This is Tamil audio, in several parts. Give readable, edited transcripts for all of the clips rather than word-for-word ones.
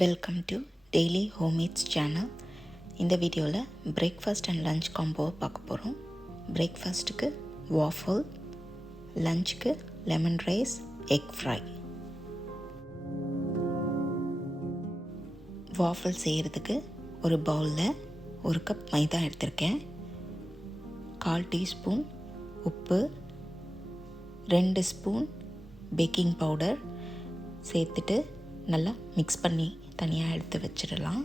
Welcome to daily homemades channel. இந்த வீடியோவில் பிரேக்ஃபாஸ்ட் அண்ட் லஞ்ச் காம்போவை பார்க்க போகிறோம். பிரேக்ஃபாஸ்ட்டுக்கு வாஃபல், லஞ்சுக்கு லெமன் ரைஸ், எக் ஃப்ரை. வாஃபல் செய்கிறதுக்கு ஒரு பவுலில் 1 கப் மைதா எடுத்திருக்கேன். 1/4 டீஸ்பூன் உப்பு, 2 ஸ்பூன் பேக்கிங் பவுடர் சேர்த்துட்டு நல்லா மிக்ஸ் பண்ணி தனியாக எடுத்து வச்சிடலாம்.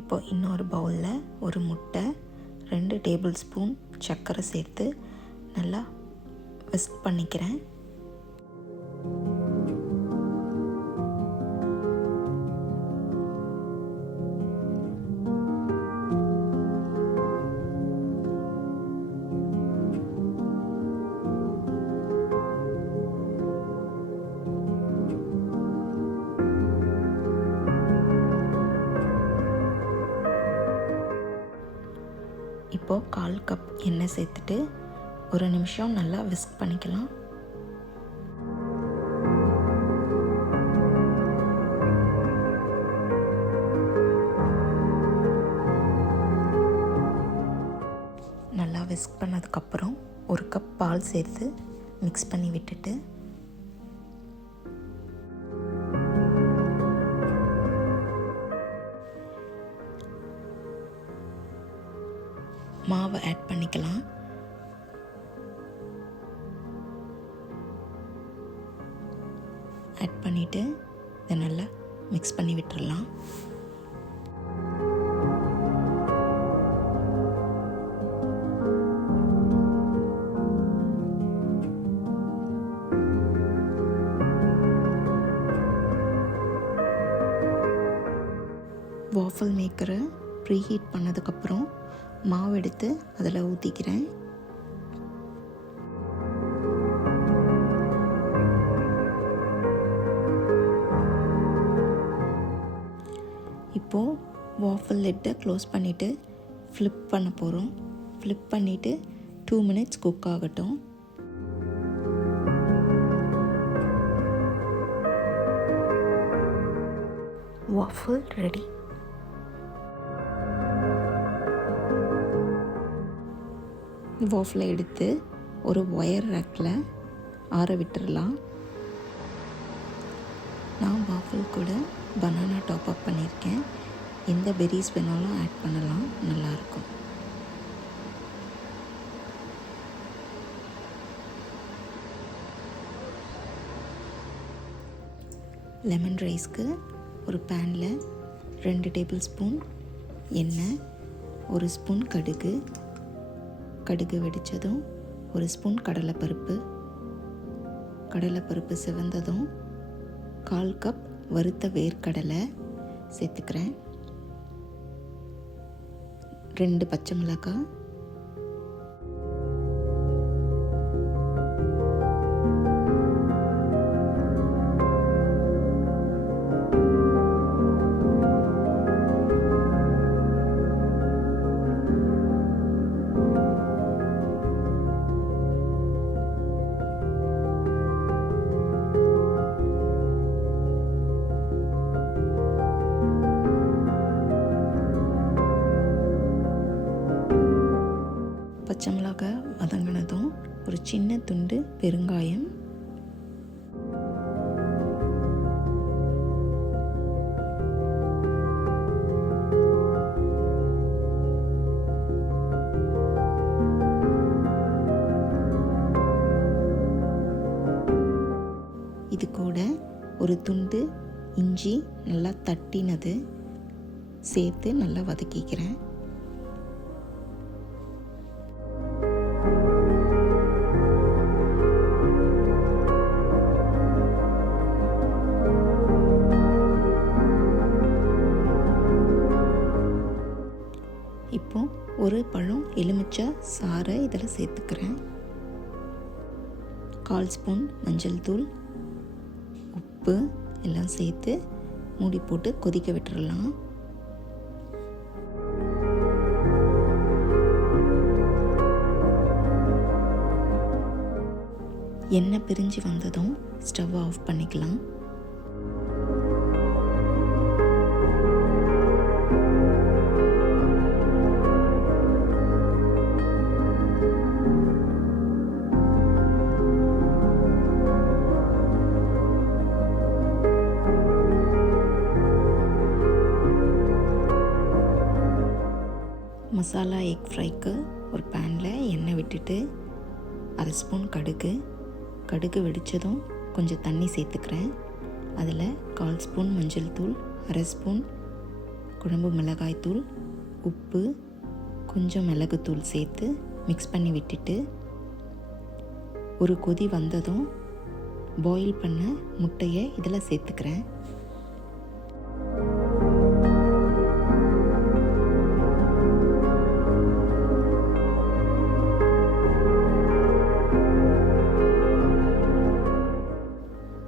இப்போ இன்னொரு பவுலில் ஒரு முட்டை, 2 டேபிள் ஸ்பூன் சர்க்கரை சேர்த்து நல்லா விஸ்க் பண்ணிக்கிறேன். இப்போது 1/4 கப் எண்ணெய் சேர்த்துட்டு 1 நிமிஷம் நல்லா விஸ்க் பண்ணிக்கலாம். நல்லா விஸ்க் பண்ணதுக்கப்புறம் 1 கப் பால் சேர்த்து மிக்ஸ் பண்ணி விட்டுட்டு மாவை ஆட் பண்ணிக்கலாம். ஆட் பண்ணிவிட்டு இதை நல்லா மிக்ஸ் பண்ணி விட்டுடலாம். வாஃபல் மேக்கரை ப்ரீஹீட் பண்ணதுக்கப்புறம் மாவு எடுத்து அதில் ஊற்றிக்கிறேன். இப்போது வாஃபல் லிட்டை க்ளோஸ் பண்ணிவிட்டு ஃப்ளிப் பண்ண போகிறோம். ஃப்ளிப் பண்ணிவிட்டு 2 மினிட்ஸ் குக் ஆகட்டும். வாஃபல் ரெடி. வாஃபலை எடுத்து ஒரு ஒயர் ரேக்கில் ஆற விட்டுடலாம். நான் வாஃபல் கூட பனானா டாப் அப் பண்ணியிருக்கேன். எந்த பெரிஸ் வேணாலும் ஆட் பண்ணலாம், நல்லாயிருக்கும். லெமன் ரைஸ்க்கு ஒரு பேனில் 2 டேபிள் ஸ்பூன் எண்ணெய், 1 ஸ்பூன் கடுகு வெடித்ததும் 1 ஸ்பூன் கடலைப்பருப்பு சிவந்ததும் 1/4 கப் வறுத்த வேர்க்கடலை சேர்த்துக்கிறேன். 2 பச்சை மிளகாய், பச்சை மிளகாய் வதங்கினதும் ஒரு சின்ன துண்டு பெருங்காயம், இது கூட ஒரு துண்டு இஞ்சி நல்லா தட்டினது சேர்த்து நல்லா வதக்கிக்கிறேன். இப்போ ஒரு பழம் எலுமிச்சை சாறை இதில் சேர்த்துக்கிறேன். 1/4 ஸ்பூன் மஞ்சள் தூள், உப்பு எல்லாம் சேர்த்து மூடி போட்டு கொதிக்க விட்டுறலாம். எண்ணெய் பிரிஞ்சு வந்ததும் ஸ்டவ் ஆஃப் பண்ணிக்கலாம். மசாலா எக் ஃப்ரைக்கு ஒரு பேனில் எண்ணெய் விட்டுட்டு 1/2 ஸ்பூன் கடுகு வெடித்ததும் கொஞ்சம் தண்ணி சேர்த்துக்கிறேன். அதில் 1/4 ஸ்பூன் மஞ்சள் தூள், 1/2 ஸ்பூன் குழம்பு மிளகாய் தூள், உப்பு, கொஞ்சம் மிளகுத்தூள் சேர்த்து மிக்ஸ் பண்ணி விட்டுட்டு ஒரு கொதி வந்ததும் பாயில் பண்ண முட்டையை இதில் சேர்த்துக்கிறேன்.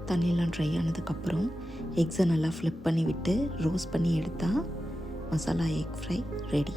தண்ணியெலாம் ட்ரை ஆனதுக்கப்புறம் எக்ஸை நல்லா ஃப்ளிப் பண்ணி விட்டு ரோஸ்ட் பண்ணி எடுத்தால் மசாலா எக் ஃப்ரை ரெடி.